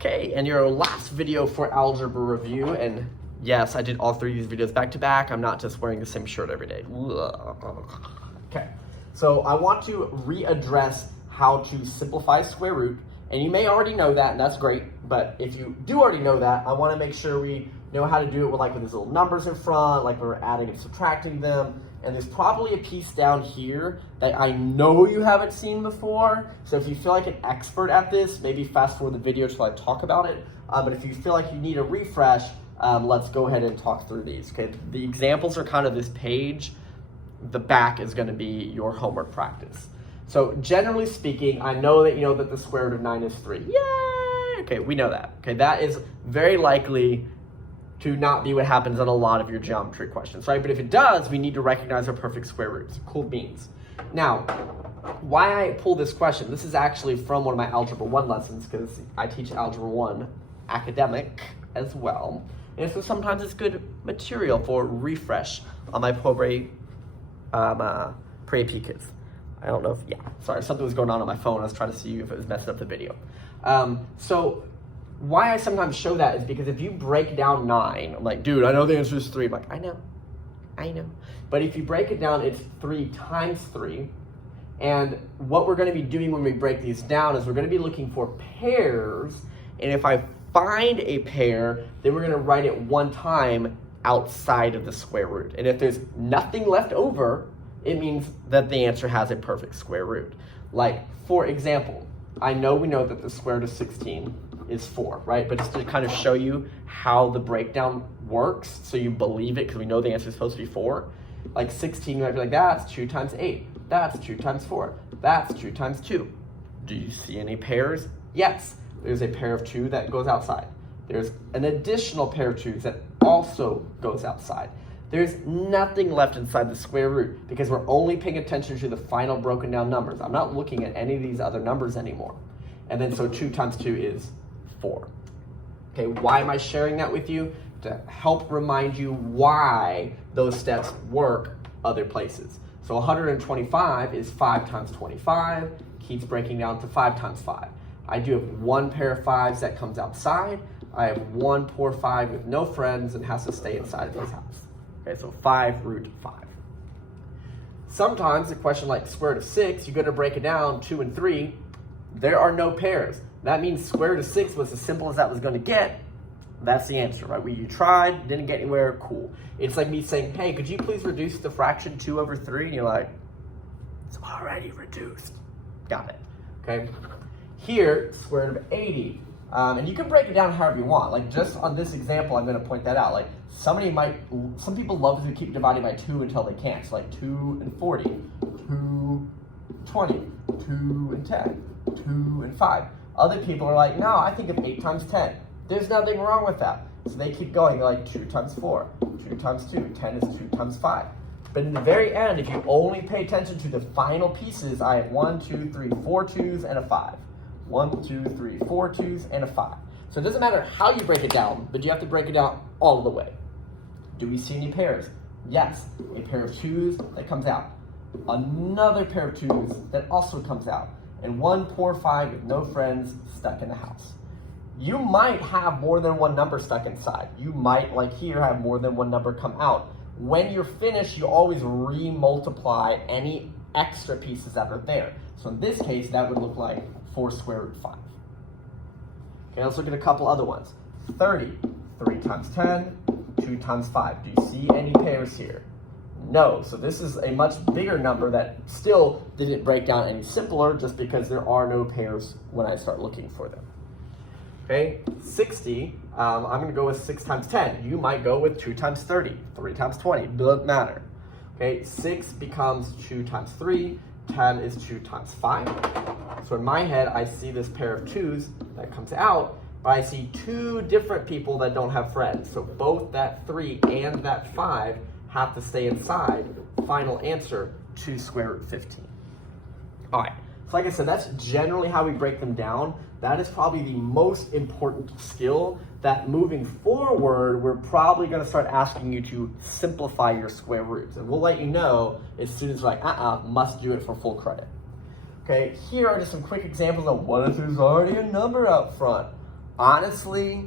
Okay, and your last video for algebra review, and yes, I did all three of these videos back to back. I'm not just wearing the same shirt every day. Okay, so I want to readdress how to simplify square root, and you may already know that, and that's great, but if you do already know that, I want to make sure we know how to do it with these little numbers in front, like we're adding and subtracting them. And there's probably a piece down here that I know you haven't seen before. So if you feel like an expert at this, maybe fast forward the video till I talk about it. But if you feel like you need a refresh, let's go ahead and talk through these. Okay, the examples are kind of this page. The back is going to be your homework practice. So generally speaking, I know that you know that the square root of 9 is 3. Yay! Okay, we know that. Okay, that is very likely to not be what happens on a lot of your geometry questions, right? But if it does, we need to recognize our perfect square roots. Cool beans. Now, why I pull this question, this is actually from one of my Algebra 1 lessons, because I teach Algebra 1 academic as well. And so sometimes it's good material for refresh on my pre-AP kids. I don't know if, sorry, something was going on my phone. I was trying to see if it was messing up the video. So why I sometimes show that is because if you break down 9, I'm like, dude, I know the answer is 3. I'm like, I know. But if you break it down, it's 3 times 3. And what we're going to be doing when we break these down is we're going to be looking for pairs. And if I find a pair, then we're going to write it one time outside of the square root. And if there's nothing left over, it means that the answer has a perfect square root. Like, for example, we know that the square root of 16 is 4, right? But just to kind of show you how the breakdown works, so you believe it, because we know the answer is supposed to be 4. Like 16, you might be like, that's 2 times 8. That's 2 times 4. That's 2 times 2. Do you see any pairs? Yes. There's a pair of 2 that goes outside. There's an additional pair of 2s that also goes outside. There's nothing left inside the square root because we're only paying attention to the final broken down numbers. I'm not looking at any of these other numbers anymore. And then so 2 times 2 is 4. Okay, why am I sharing that with you? To help remind you why those steps work other places. So 125 is 5 times 25, keeps breaking down to 5 times 5. I do have one pair of 5s that comes outside. I have one poor 5 with no friends and has to stay inside of his house. Okay, so 5 root 5. Sometimes a question like square root of 6, you're going to break it down 2 and 3. There are no pairs. That means square root of 6 was as simple as that was going to get. That's the answer, right? You tried, didn't get anywhere, cool. It's like me saying, hey, could you please reduce the fraction 2 over 3? And you're like, it's already reduced. Got it, okay? Here, square root of 80. And you can break it down however you want. Like just on this example, I'm going to point that out. Like some people love to keep dividing by 2 until they can't. So like 2 and 40, 2, 20, 2 and 10, 2 and 5. Other people are like, no, I think of 8 times 10. There's nothing wrong with that. So they keep going. They're like 2 times 4, 2 times 2, 10 is 2 times 5. But in the very end, if you only pay attention to the final pieces, I have 1, 2, 3, 4 2s and a 5. 1, 2, 3, 4 2s and a 5. So it doesn't matter how you break it down, but you have to break it down all of the way. Do we see any pairs? Yes, a pair of 2s that comes out. Another pair of 2s that also comes out. And one poor 5 with no friends stuck in the house. You might have more than one number stuck inside. You might, like here, have more than one number come out. When you're finished, you always re-multiply any extra pieces that are there. So in this case, that would look like 4 square root 5. Okay, let's look at a couple other ones. 30, 3 times 10, 2 times 5. Do you see any pairs here? No, so this is a much bigger number that still didn't break down any simpler just because there are no pairs when I start looking for them. Okay, 60, I'm going to go with 6 times 10. You might go with 2 times 30, 3 times 20, doesn't matter. Okay, 6 becomes 2 times 3, 10 is 2 times 5. So in my head, I see this pair of 2s that comes out, but I see 2 different people that don't have friends. So both that 3 and that 5 have to stay inside. Final answer, 2 square root 15. All right, so like I said, that's generally how we break them down. That is probably the most important skill that moving forward, we're probably going to start asking you to simplify your square roots. And we'll let you know as soon as we're like, must do it for full credit. Okay, here are just some quick examples of what if there's already a number out front. honestly,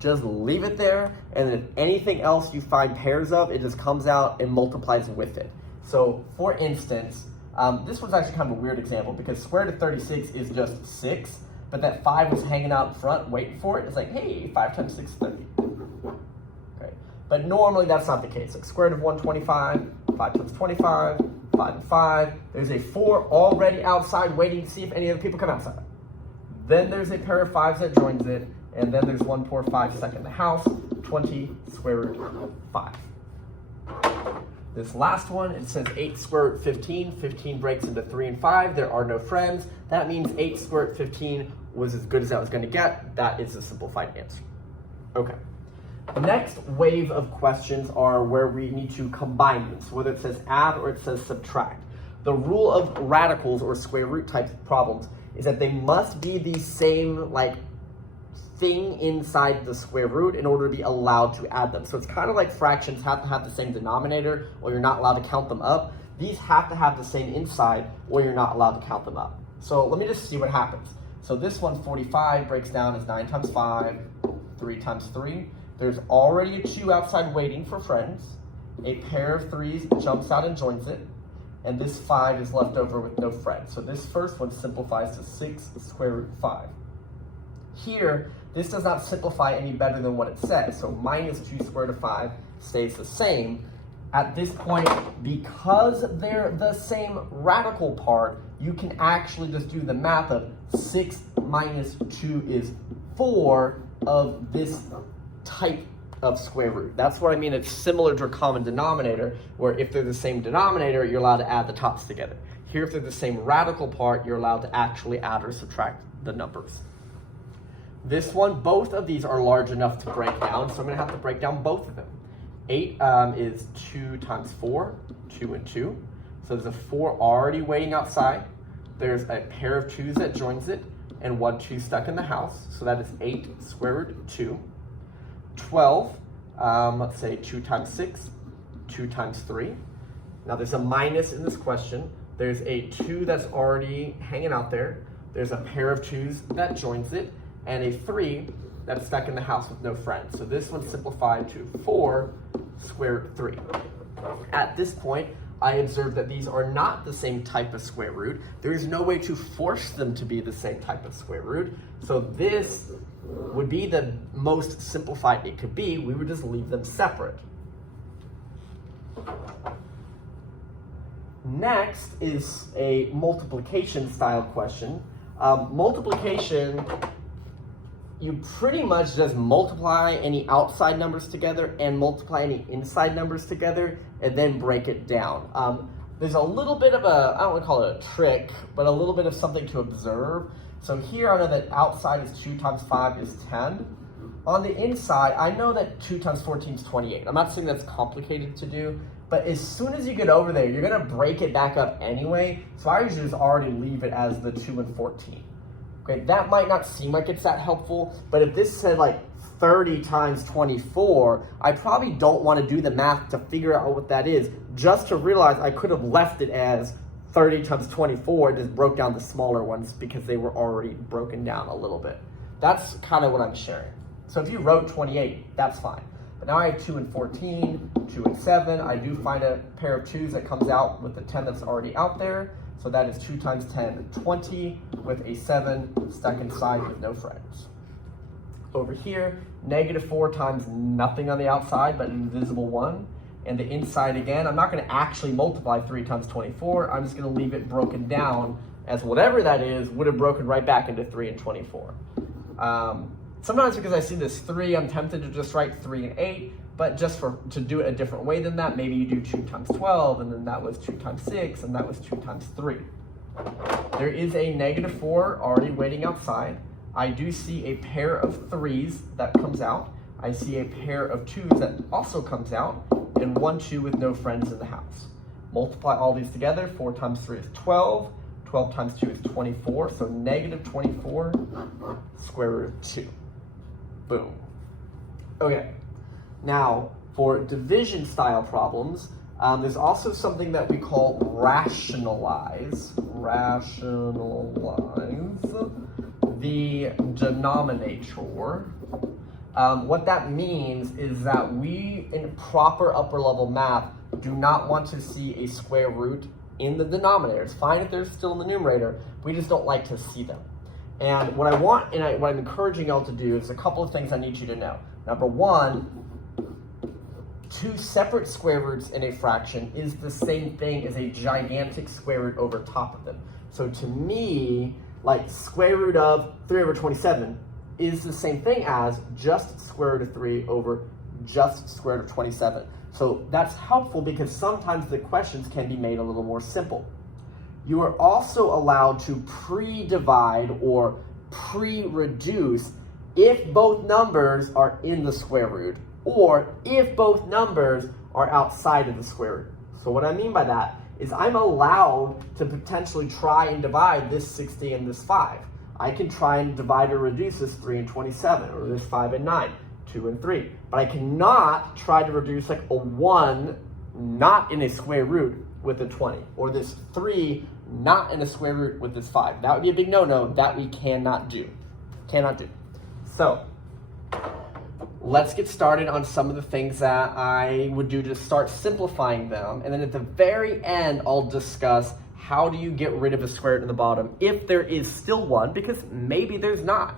just leave it there, and if anything else you find pairs of, it just comes out and multiplies with it. So for instance, this one's actually kind of a weird example because square root of 36 is just 6, but that 5 was hanging out in front waiting for it. It's like, hey, 5 times 6 is 30. Okay. But normally that's not the case. Like square root of 125, 5 times 25, 5 and 5. There's a 4 already outside waiting to see if any other people come outside. Then there's a pair of 5s that joins it, and then there's one poor 5 stuck in the house, 20 square root of 5. This last one, it says 8 square root 15. 15 breaks into 3 and 5. There are no friends. That means 8 square root 15 was as good as I was going to get. That is a simplified answer. Okay. The next wave of questions are where we need to combine them. So whether it says add or it says subtract. The rule of radicals or square root type problems is that they must be the same thing inside the square root in order to be allowed to add them. So it's kind of like fractions have to have the same denominator or you're not allowed to count them up. These have to have the same inside or you're not allowed to count them up. So let me just see what happens. So this one, 45, breaks down as 9 times 5, 3 times 3. There's already a 2 outside waiting for friends. A pair of 3s jumps out and joins it. And this 5 is left over with no friends. So this first one simplifies to 6 square root 5. Here, this does not simplify any better than what it says. So minus 2 square root of 5 stays the same. At this point, because they're the same radical part, you can actually just do the math of 6 minus 2 is 4 of this type of square root. That's what I mean. It's similar to a common denominator, where if they're the same denominator, you're allowed to add the tops together. Here, if they're the same radical part, you're allowed to actually add or subtract the numbers. This one, both of these are large enough to break down, so I'm going to have to break down both of them. 8 is 2 times 4, 2 and 2. So there's a 4 already waiting outside. There's a pair of 2s that joins it, and 1 2 stuck in the house. So that is 8 square root of 2. 12, let's say 2 times 6, 2 times 3. Now there's a minus in this question. There's a 2 that's already hanging out there. There's a pair of 2s that joins it, and a 3 that's stuck in the house with no friends. So this one's simplified to 4 square root 3. At this point, I observe that these are not the same type of square root. There is no way to force them to be the same type of square root. So this would be the most simplified it could be. We would just leave them separate. Next is a multiplication style question. Multiplication, you pretty much just multiply any outside numbers together and multiply any inside numbers together and then break it down. There's a little bit of a, I don't want to call it a trick, but a little bit of something to observe. So here I know that outside is 2 times 5 is 10. On the inside, I know that 2 times 14 is 28. I'm not saying that's complicated to do, but as soon as you get over there, you're going to break it back up anyway. So I usually just already leave it as the 2 and 14. Okay, that might not seem like it's that helpful, but if this said like 30 times 24, I probably don't want to do the math to figure out what that is, just to realize I could have left it as 30 times 24 and just broke down the smaller ones because they were already broken down a little bit. That's kind of what I'm sharing. So if you wrote 28, that's fine. But now I have 2 and 14, 2 and 7. I do find a pair of 2s that comes out with the 10 that's already out there. So that is 2 times 10, 20, with a 7 stuck inside with no friends. Over here, negative 4 times nothing on the outside, but an invisible 1. And the inside again, I'm not going to actually multiply 3 times 24. I'm just going to leave it broken down as whatever that is would have broken right back into 3 and 24. Sometimes because I see this 3, I'm tempted to just write 3 and 8. But just to do it a different way than that, maybe you do 2 times 12, and then that was 2 times 6, and that was 2 times 3. There is a negative 4 already waiting outside. I do see a pair of 3s that comes out. I see a pair of 2s that also comes out, and 1 2 with no friends in the house. Multiply all these together. 4 times 3 is 12. 12 times 2 is 24. So negative 24 square root of 2. Boom. Okay. Now, for division style problems, there's also something that we call rationalize. the denominator. What that means is that we, in proper upper level math, do not want to see a square root in the denominator. It's fine if they're still in the numerator, we just don't like to see them. And what I want, and what I'm encouraging y'all to do is a couple of things I need you to know. Number one, two separate square roots in a fraction is the same thing as a gigantic square root over top of them. So to me, like square root of 3 over 27 is the same thing as just square root of 3 over just square root of 27. So that's helpful because sometimes the questions can be made a little more simple. You are also allowed to pre-divide or pre-reduce if both numbers are in the square root or if both numbers are outside of the square root. So what I mean by that is I'm allowed to potentially try and divide this 60 and this 5. I can try and divide or reduce this 3 and 27, or this 5 and 9, 2 and 3. But I cannot try to reduce like a 1 not in a square root with a 20, or this 3 not in a square root with this 5. That would be a big no-no that we cannot do. Cannot do. So let's get started on some of the things that I would do to start simplifying them. And then at the very end, I'll discuss how do you get rid of a square root in the bottom if there is still one, because maybe there's not.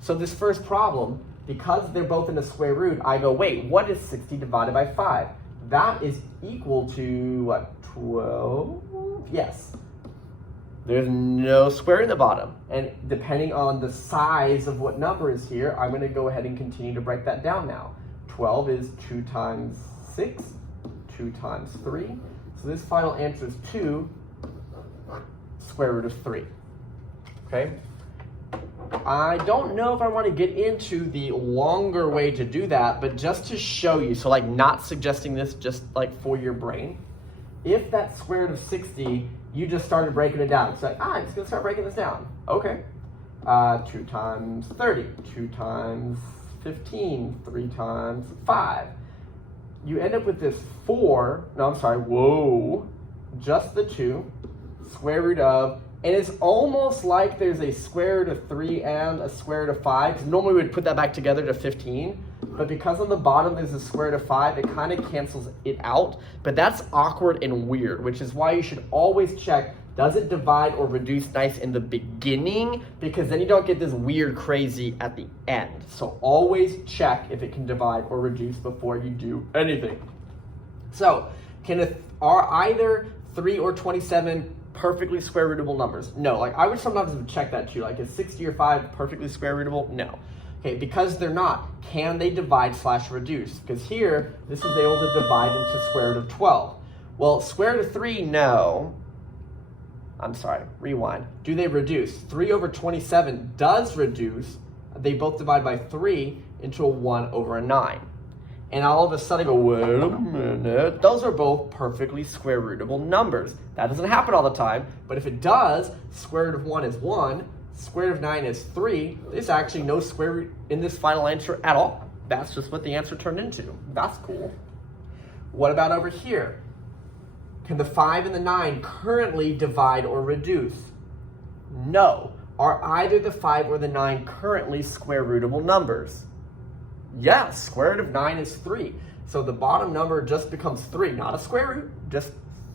So this first problem, because they're both in a square root, I go, wait, what is 60 divided by 5? That is equal to, what, 12? Yes. There's no square in the bottom. And depending on the size of what number is here, I'm going to go ahead and continue to break that down now. 12 is 2 times 6, 2 times 3. So this final answer is 2 square root of 3. Okay? I don't know if I want to get into the longer way to do that, but just to show you, so like not suggesting this just like for your brain, if that square root of 60, you just started breaking it down. It's like, I'm just going to start breaking this down. Okay. 2 times 30, 2 times 15, 3 times 5. You end up with this 4, no, I'm sorry, whoa, just the 2, square root of, and it's almost like there's a square root of 3 and a square root of 5, because normally we would put that back together to 15, but because on the bottom there's a square root of 5, it kind of cancels it out, but that's awkward and weird, which is why you should always check, does it divide or reduce nice in the beginning, because then you don't get this weird crazy at the end. So always check if it can divide or reduce before you do anything. So, are either 3 or 27 perfectly square rootable numbers? No, like I would sometimes check that too, like is 60 or 5 perfectly square rootable? No. Okay, because they're not, can they divide / reduce? Because here, this is able to divide into square root of 12. Well, square root of 3, no. I'm sorry, rewind. Do they reduce? 3 over 27 does reduce. They both divide by 3 into a 1 over a 9. And all of a sudden I go, wait a minute, those are both perfectly square rootable numbers. That doesn't happen all the time, but if it does, square root of 1 is 1, square root of 9 is 3. There's actually no square root in this final answer at all. That's just what the answer turned into. That's cool. What about over here? Can the 5 and the 9 currently divide or reduce? No. Are either the 5 or the 9 currently square rootable numbers? Yes, square root of 9 is 3. So the bottom number just becomes 3, not a square root, just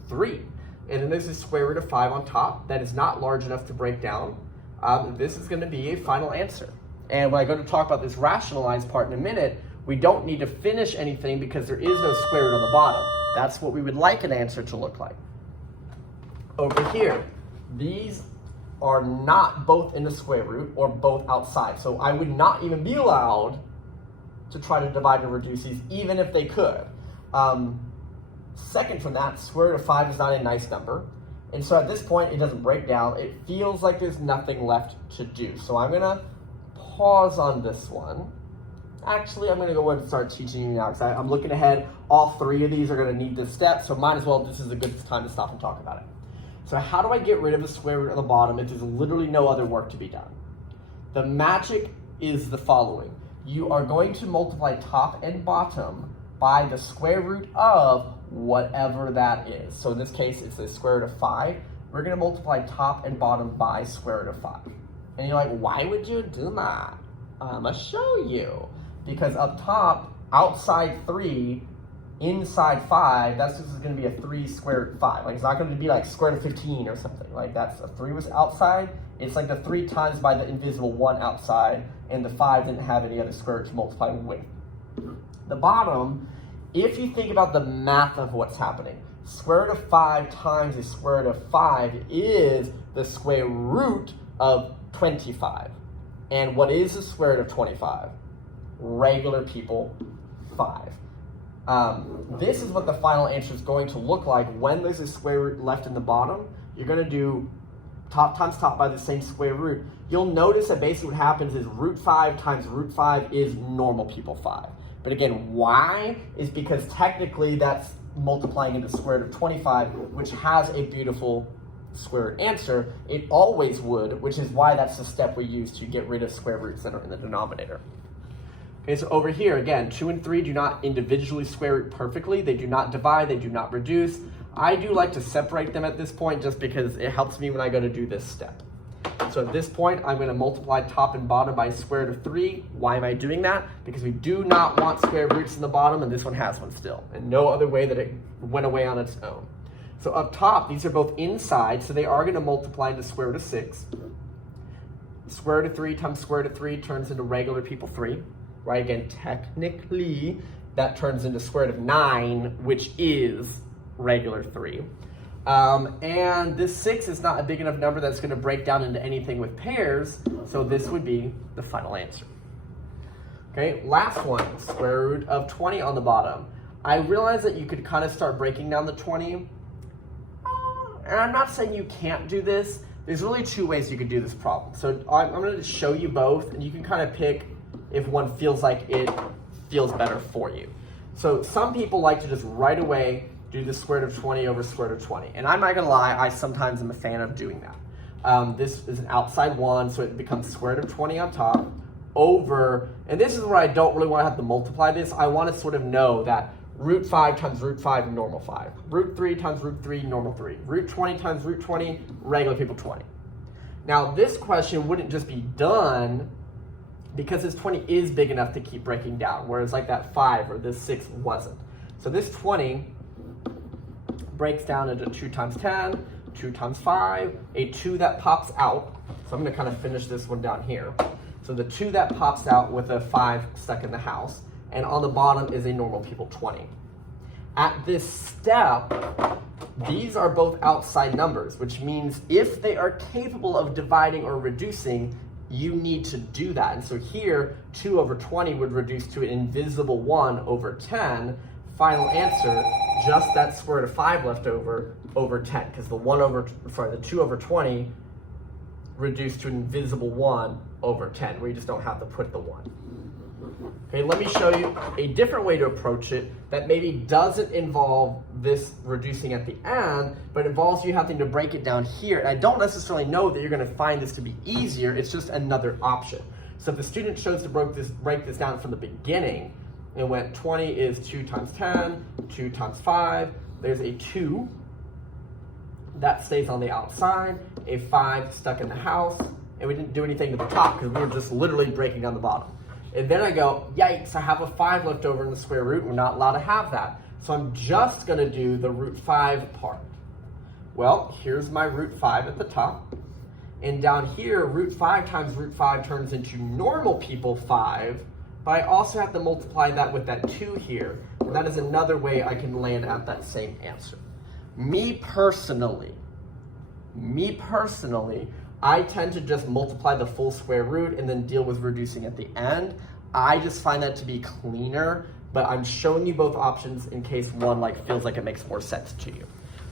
3. And then there's a square root of 5 on top that is not large enough to break down. This is going to be a final answer. And when I go to talk about this rationalized part in a minute, we don't need to finish anything because there is no square root on the bottom. That's what we would like an answer to look like. Over here, these are not both in the square root or both outside. So I would not even be allowed to try to divide and reduce these, even if they could. Second from that, square root of 5 is not a nice number. And so at this point, it doesn't break down. It feels like there's nothing left to do. So I'm gonna pause on this one. Actually, I'm gonna go ahead and start teaching you now because I'm looking ahead. All 3 of these are gonna need this step, so might as well, this is a good time to stop and talk about it. So how do I get rid of the square root on the bottom if there's literally no other work to be done? The magic is the following. You are going to multiply top and bottom by the square root of whatever that is. So in this case, it's the square root of 5. We're going to multiply top and bottom by square root of 5. And you're like, why would you do that? I'm gonna show you. Because up top, outside 3, inside 5, that's just gonna be a 3 square root 5. Like, it's not gonna be like square root of 15 or something. Like, that's a 3 was outside. It's like the 3 times by the invisible 1 outside, and the 5 didn't have any other square root to multiply with. The bottom, if you think about the math of what's happening, square root of 5 times the square root of 5 is the square root of 25. And what is the square root of 25? Regular people, 5. This is what the final answer is going to look like when there's a square root left in the bottom. You're going to do top times top by the same square root. You'll notice that basically what happens is root 5 times root 5 is normal people 5. But again, why? Is because technically that's multiplying into the square root of 25, which has a beautiful square root answer. It always would, which is why that's the step we use to get rid of square roots that are in the denominator. Okay, so over here, again, 2 and 3 do not individually square root perfectly. They do not divide, they do not reduce. I do like to separate them at this point just because it helps me when I go to do this step. So at this point, I'm going to multiply top and bottom by square root of 3. Why am I doing that? Because we do not want square roots in the bottom, and this one has one still. And no other way that it went away on its own. So up top, these are both inside, so they are going to multiply into square root of 6. Square root of 3 times square root of 3 turns into regular people 3. Right, again, technically, that turns into square root of 9, which is regular 3. And this 6 is not a big enough number that's going to break down into anything with pairs, so this would be the final answer. Okay, last one, square root of 20 on the bottom. I realize that you could kind of start breaking down the 20, and I'm not saying you can't do this. There's really 2 ways you could do this problem. So I'm going to show you both, and you can kind of pick if one feels like it feels better for you. So some people like to just right away do the square root of 20 over square root of 20. And I'm not gonna lie, I sometimes am a fan of doing that. This is an outside 1, so it becomes square root of 20 on top, over, and this is where I don't really wanna have to multiply this. I wanna sort of know that root 5 times root 5, normal 5. Root 3 times root 3, normal 3. Root 20 times root 20, regular people 20. Now this question wouldn't just be done because this 20 is big enough to keep breaking down, whereas like that 5 or this 6 wasn't. So this 20 breaks down into 2 times 10, 2 times 5, a 2 that pops out. So I'm gonna kind of finish this one down here. So the 2 that pops out with a 5 stuck in the house, and on the bottom is a normal people 20. At this step, these are both outside numbers, which means if they are capable of dividing or reducing, you need to do that. And so here, 2 over 20 would reduce to an invisible 1 over 10. Final answer, just that square root of 5 left over 10, because the 2 over 20 reduced to an invisible 1 over 10, where you just don't have to put the 1. Okay, let me show you a different way to approach it that maybe doesn't involve this reducing at the end, but involves you having to break it down here. And I don't necessarily know that you're going to find this to be easier. It's just another option. So if the student chose to break this down from the beginning, it went 20 is 2 times 10, 2 times 5. There's a 2 that stays on the outside, a 5 stuck in the house, and we didn't do anything to the top because we were just literally breaking down the bottom. And then I go, yikes, I have a 5 left over in the square root. We're not allowed to have that. So I'm just going to do the root 5 part. Well, here's my root 5 at the top. And down here, root 5 times root 5 turns into normal people 5. But I also have to multiply that with that 2 here. And that is another way I can land at that same answer. Me personally, I tend to just multiply the full square root and then deal with reducing at the end. I just find that to be cleaner, but I'm showing you both options in case one feels like it makes more sense to you.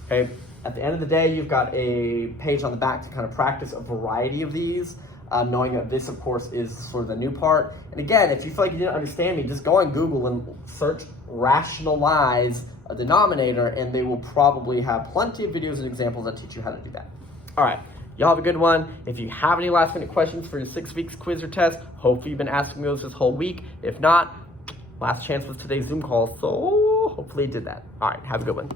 Okay. At the end of the day, you've got a page on the back to kind of practice a variety of these, knowing that this, of course, is sort of the new part. And again, if you feel like you didn't understand me, just go on Google and search rationalize a denominator, and they will probably have plenty of videos and examples that teach you how to do that. All right. Y'all have a good one. If you have any last minute questions for your 6 weeks quiz or test, hopefully you've been asking me those this whole week. If not, last chance was today's Zoom call, so hopefully you did that. All right, have a good one.